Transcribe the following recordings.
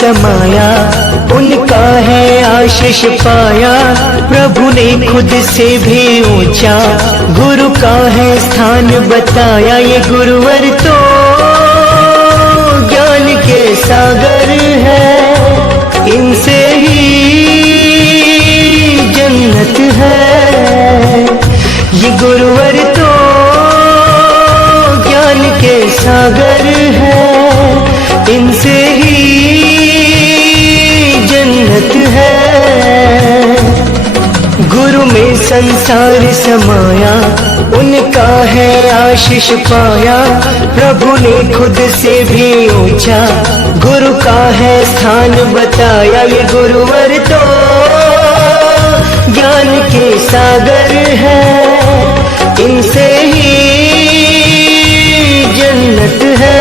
समाया, उनका है आशीष पाया। प्रभु ने खुद से भी ऊंचा गुरु का है स्थान बताया। ये गुरुवर तो ज्ञान के सागर है, इनसे ही जन्नत है। ये गुरुवर तो ज्ञान के सागर है, इनसे ही जन्नत है। गुरु में संसार समाया, उनका है आशीष पाया। प्रभु ने खुद से भी ऊंचा गुरु का है स्थान बताया। ये गुरुवर तो ज्ञान के सागर है, इनसे ही जन्नत है।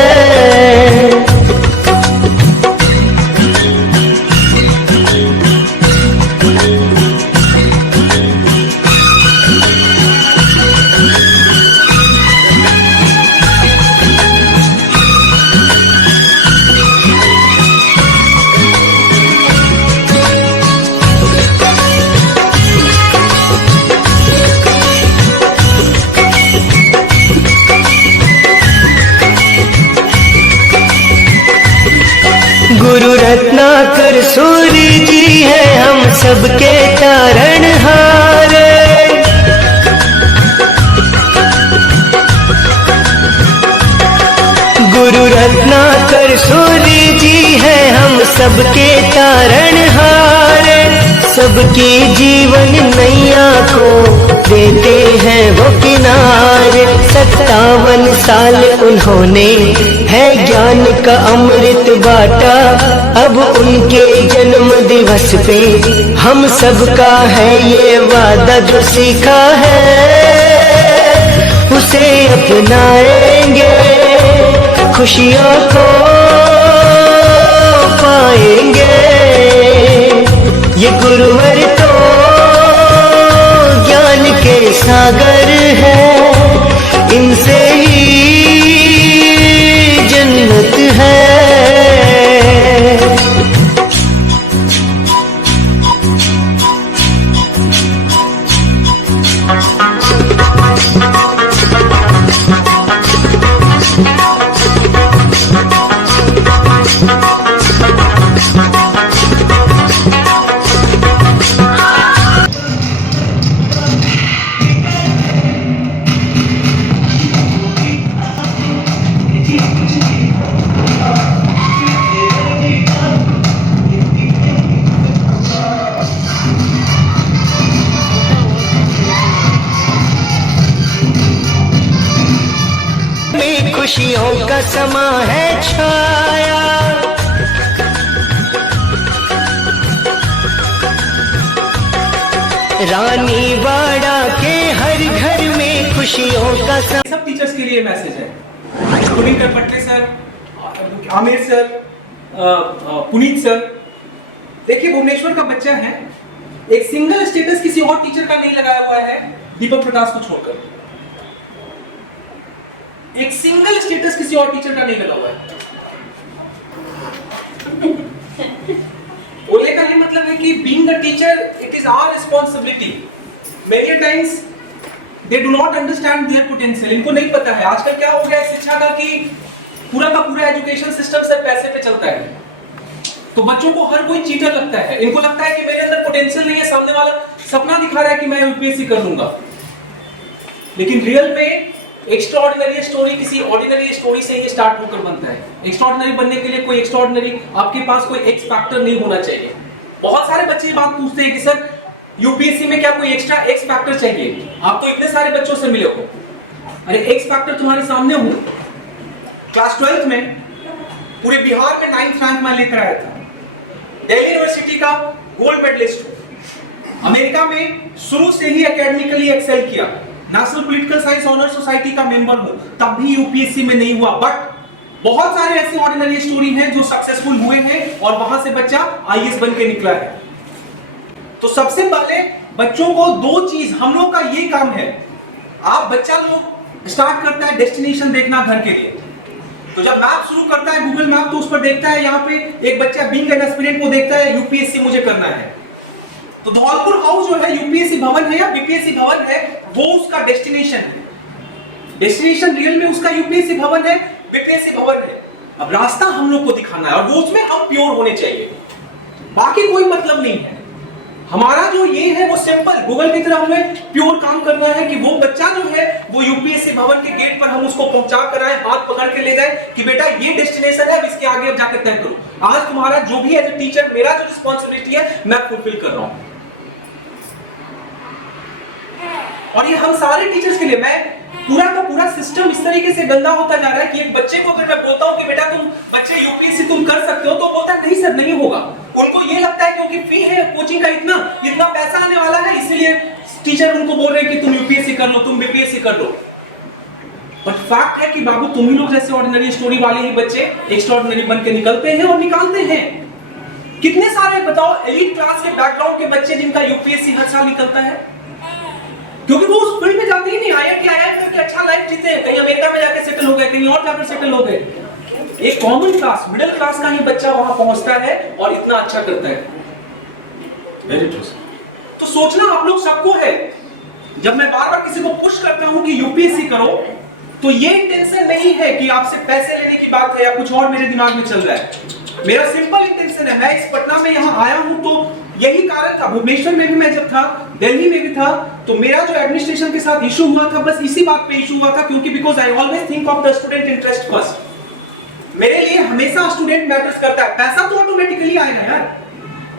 गुरु रत्नाकर सूर्य जी है हम सबके तारणहार। गुरु रत्नाकर सूर्य जी है हम सबके तारणहार। सबकी जीवन नैया को देते हैं वो किनारे। 57 साल उन्होंने है ज्ञान का अमृत बाटा। अब उनके जन्म दिवस पे हम सबका है ये वादा। जो सीखा है उसे अपनाएंगे, खुशियों को पाएंगे। ये गुरुवर तो ज्ञान के सागर है, इनसे ही जन्नत है। खुशियों का समा है छाया, रानी वाड़ा के हर घर में खुशियों का समा। सब टीचर्स के लिए मैसेज है। Puneet Patle sir, Aamir sir, Puneet sir, देखिए भुवनेश्वर का बच्चा है, एक सिंगल स्टेटस किसी और टीचर का नहीं लगाया हुआ है दीपक प्रकाश को छोड़कर। एक सिंगल स्टेटस किसी और टीचर का नहीं लगा हुआ है। बोलने का ये मतलब है कि being a teacher it is our responsibility. Many times they do not understand their potential. इनको नहीं पता है आजकल क्या हो गया है शिक्षा का कि पूरा का पूरा एजुकेशन सिस्टम सिर्फ पैसे पे चलता है। तो बच्चों को हर कोई चीटर लगता है। इनको लगता है कि मेरे अंदर पोटेंशियल नहीं है, सामने वाला सपना दिखा रहा है कि मैं यूपीएससी कर लूंगा, लेकिन रियल में एक्स्ट्राऑर्डिनरी स्टोरी किसी ऑर्डिनरी स्टोरी से ही स्टार्ट होकर बनता है। एक्स्ट्राऑर्डिनरी बनने के लिए कोई एक्स्ट्राऑर्डिनरी आपके पास कोई एक्स फैक्टर नहीं होना चाहिए। बहुत सारे बच्चे ये बात पूछते हैं कि सर यूपीएससी में क्या कोई एक्स्ट्रा एक्स फैक्टर चाहिए? आप तो इतने सारे बच्चों से मिले हो। अरे एक्स फैक्टर तुम्हारे सामने हूं। क्लास 12th में पूरे बिहार में 9th रैंक मैं लेकर आया था। दिल्ली यूनिवर्सिटी का गोल्ड मेडलिस्ट हूं। अमेरिका में शुरू से ही एकेडमिकली एक्सेल किया। National political science honour society का मेंबर हूं, तब भी यूपीएससी में नहीं हुआ। बट बहुत सारे ऐसे ऑर्डिनरी स्टोरी हैं जो सक्सेसफुल हुए हैं और वहां से बच्चा आईएएस बन के निकला है। तो सबसे पहले बच्चों को दो चीज, हम लोग का ये काम है। आप बच्चा लोग स्टार्ट करता है डेस्टिनेशन देखना घर के लिए, तो जब मैप शुरू करता है गूगल मैप तो उस पर देखता है यहाँ पे एक बच्चा बीइंग एन एस्पिरेंट को देखता है यूपीएससी मुझे करना है। तो धौलपुर हाउस जो है यूपीएससी भवन है या बीपीएससी भवन है वो उसका डेस्टिनेशन है। डेस्टिनेशन रियल में उसका यूपीएससी भवन है, बीपीएससी भवन है। अब रास्ता हम लोग को दिखाना है और वो उसमें हम प्योर होने चाहिए, बाकी कोई मतलब नहीं है। हमारा जो ये है वो सिंपल गूगल की तरह हमें प्योर काम करना है कि वो बच्चा जो है वो यूपीएससी भवन के गेट पर हम उसको पहुंचा कर आए, हाथ पकड़ के ले जाए कि बेटा ये डेस्टिनेशन है, अब इसके आगे अब जाकर तय करो। आज तुम्हारा जो भी एज ए टीचर मेरा जो रिस्पॉन्सिबिलिटी है मैं फुलफिल कर रहा हूं। और ये हम सारे टीचर्स के लिए, मैं पूरा का पूरा सिस्टम इस तरीके से गंदा होता जा रहा है कि एक बच्चे को अगर मैं बोलता हूं कि बेटा तुम बच्चे यूपीएससी तुम कर सकते हो तो बोलता है नहीं सर नहीं होगा। उनको ये लगता है क्योंकि फी है कोचिंग का इतना पैसा आने वाला है इसलिए टीचर उनको बोल रहे हैं कि तुम यूपीएससी कर लो, तुम बीपीएससी कर लो। बट फैक्ट है कि बाबू तुम ही लोग जैसे ऑर्डिनरी स्टोरी वाले ही बच्चे एक्स्ट्राऑर्डिनरी बन के निकलते हैं और निकालते हैं। कितने सारे बताओ एलीट क्लास के बैकग्राउंड के बच्चे जिनका यूपीएससी हर साल निकलता है क्योंकि वो उस फील्ड में जाते ही नहीं, आईआईटी करके अच्छा लाइफ जीते हैं, कहीं अमेरिका में जाकर सेटल हो गए, कहीं और जाकर सेटल हो गए। एक कॉमन क्लास मिडिल क्लास का ही बच्चा वहां पहुंचता है और इतना अच्छा करता है। Very true. तो सोचना आप लोग सबको है, जब मैं बार बार किसी को पुश करता हूं कि यूपीएससी करो तो ये इंटेंशन नहीं है कि आपसे पैसे लेने की बात है या कुछ और मेरे दिमाग में चल रहा है। मेरा सिंपल इंटेंशन है, मैं इस पटना में यहां आया हूं तो यही कारण था। भुवनेश्वर में भी मैं जब था, दिल्ली में भी था, तो मेरा जो एडमिनिस्ट्रेशन के साथ इशू हुआ था बस इसी बात पे इशू हुआ था क्योंकि because I always think of the student interest first. मेरे लिए हमेशा स्टूडेंट मैटर्स करता है, पैसा तो ऑटोमेटिकली आएगा यार,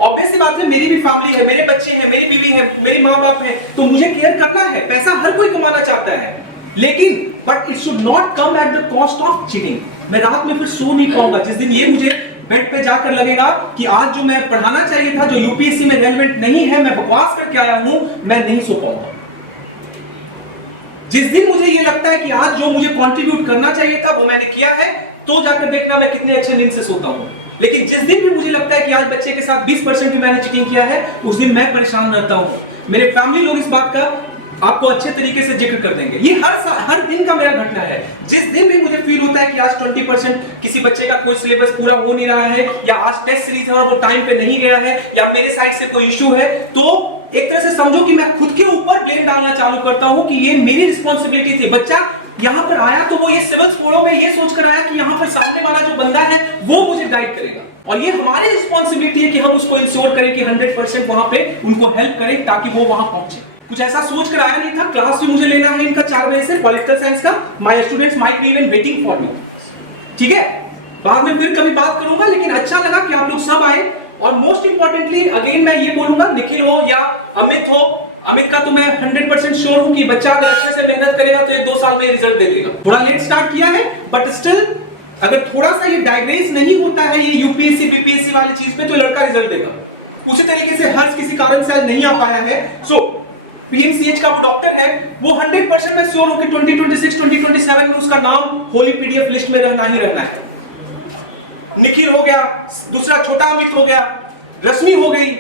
ऑब्वियस सी बात है। मेरी भी फैमिली है, मेरे बच्चे हैं, मेरी बीवी है, मेरे माँ बाप हैं, तो मुझे केयर करना है। पैसा हर कोई कमाना चाहता है लेकिन but it should not come at the cost of cheating. मैं रात में फिर सो नहीं पाऊंगा जिस दिन ये मुझे बेड पे जाकर लगेगा कि आज जो मैं पढ़ाना चाहिए था जो यूपीएससी में रेलेवेंट नहीं है, मैं बकवास करके आया हूं, मैं नहीं सो पाऊंगा। जिस दिन मुझे ये लगता है कि आज जो मुझे कंट्रीब्यूट करना चाहिए था वो मैंने किया है तो जाकर देखना मैं कितने अच्छे नींद से सोता हूं। लेकिन जिस दिन भी मुझे लगता है कि आज बच्चे के साथ 20% भी मैंने चीटिंग किया है उस दिन मैं परेशान रहता हूं। मेरे फैमिली लोग इस बात का आपको अच्छे तरीके से जिक्र कर देंगे। ये हर दिन का मेरा घटना है। जिस दिन भी मुझे फील होता है कि आज 20% किसी बच्चे का कोई सिलेबस पूरा हो नहीं रहा है या आज टेस्ट सीरीज है और वो टाइम पे नहीं गया है या मेरे साइड से कोई इशू है तो एक तरह से समझो कि मैं खुद के ऊपर ब्लेम डालना चालू करता हूं कि ये मेरी रिस्पॉन्सिबिलिटी थी। बच्चा यहाँ पर आया तो वो ये सिविल्स फोड़ो में ये सोच कर आया कि यहाँ पर सामने वाला जो बंदा है वो मुझे गाइड करेगा और ये हमारी रिस्पॉन्सिबिलिटी है कि हम उसको इंश्योर करें कि 100% वहां पे उनको हेल्प करें ताकि वो वहां पहुंचे। कुछ ऐसा सोच कर आया नहीं था। क्लास भी मुझे लेना है इनका 4 बजे से पॉलिटिकल साइंस का। My students might be even waiting for me. ठीक है, बाद में फिर कभी बात करूंगा लेकिन अच्छा लगा कि आप लोग सब आए। और मोस्ट इंपॉर्टेंटली अगेन मैं ये बोलूंगा, निखिल हो या अमित हो, अमित का तो मैं 100% श्योर हूं कि बच्चा अगर अच्छे से मेहनत करेगा तो ये 2 साल में रिजल्ट दे देगा। थोड़ा लेट स्टार्ट किया है बट स्टिल अगर थोड़ा सा ये डायग्रेस नहीं होता है ये यूपीएससी बीपीएससी वाली चीज पे तो लड़का रिजल्ट देगा। उसी तरीके से हर्ष किसी कारण से नहीं आ पाया है, सो पीएमसीएच का वो डॉक्टर है, वो 100% मैं श्योर हूं कि 2026 2027 में उसका नाम होली पीडीएफ लिस्ट में रहना ही रहना है। निखिल हो गया, दूसरा छोटा अमित हो गया, रश्मि हो गई,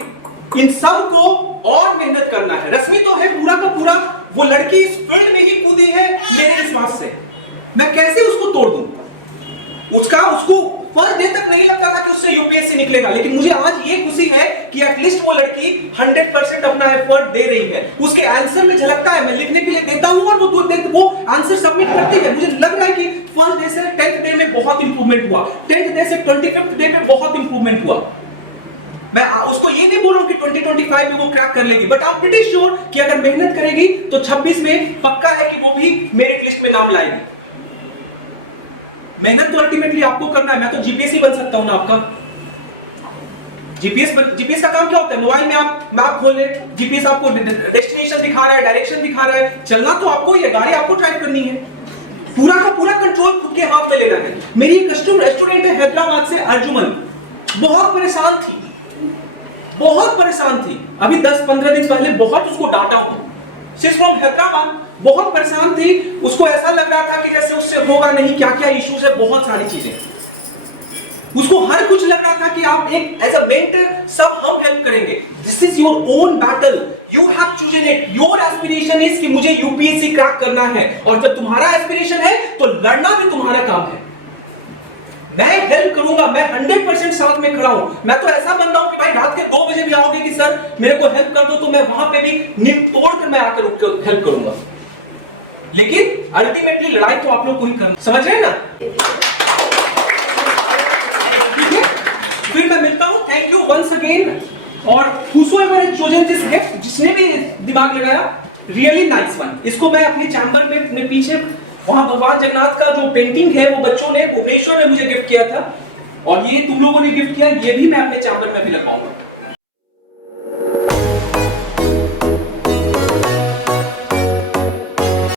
इन सब को और मेहनत करना है। रश्मि तो है पूरा का पूरा, वो लड़की इस फील्ड में ही कूदी है मेरे विश्वास से। मैं कैसे उसको तोड़ दूं? उसको फर्स्ट डे तक नहीं लगता था कि उससे यूपीएससी निकलेगा, लेकिन मुझे आज ये खुशी है कि एटलीस्ट वो लड़की 100% अपना एफर्ट दे रही है। उसके आंसर में झलकता है, मैं लिखने के लिए देता हूं और वो आंसर सबमिट करती है। मुझे लग रहा है कि फर्स्ट डे से 10th डे में बहुत इंप्रूवमेंट हुआ, 10th डे से 25th डे में बहुत इंप्रूवमेंट हुआ। मैं उसको ये नहीं बोल रहा हूं कि 2025 में वो क्रैक कर लेगी, बट आप प्रीटी श्योर कि अगर मेहनत करेगी तो 26 में पक्का है कि वो भी मेरिट लिस्ट में नाम लाएगी। मेहनत तो अल्टीमेटली आपको करना है। मैं तो जीपीएस ही बन सकता हूं ना आपका। जीपीएस का काम क्या होता है? मोबाइल में आप मैप खोल ले, जीपीएस आपको डेस्टिनेशन दिखा रहा है, डायरेक्शन दिखा रहा है, चलना तो आपको ही है, गाड़ी आपको ड्राइव करनी है। पूरा का पूरा कंट्रोल खुद के हाथ में लेना है। मेरी एक स्टूडेंट है हैदराबाद से, अर्जुमन, बहुत परेशान थी। अभी 10-15 दिन पहले बहुत उसको डांटा हूं। शीज फ्रॉम हैदराबाद, बहुत परेशान थी। उसको ऐसा लग रहा था कि जैसे उससे होगा नहीं, क्या क्या इश्यूज है, बहुत सारी चीजें। उसको हर कुछ लग रहा था कि आप एक एज अ मेंटर सब हम हेल्प करेंगे। This is your own battle, you have chosen it. Your aspiration is कि मुझे यूपीएससी क्रैक करना है, और जब तुम्हारा एस्पिरेशन है तो लड़ना भी तुम्हारा काम है। मैं हेल्प करूंगा, मैं 100% साथ में खड़ा हूं। मैं तो ऐसा बन रहा हूं कि भाई रात के 2 बजे भी आओगे कि सर मेरे को हेल्प कर दो, तो मैं वहां पे भी नींद तोड़कर मैं आकर हेल्प करूंगा। लेकिन अल्टीमेटली लड़ाई तो आप लोग को ही करना, समझ रहे हैं ना? ठीक है, फिर मैं मिलता हूं। Thank you once again. और whosoever has chosen this gift, जिसने भी दिमाग लगाया, रियली नाइस वन। इसको मैं अपने चैम्बर में अपने पीछे वहां भगवान जगन्नाथ का जो पेंटिंग है वो बच्चों ने भुवनेश्वर में मुझे गिफ्ट किया था, और ये तुम लोगों ने गिफ्ट किया, ये भी मैं अपने चैम्बर में भी लगाऊंगा।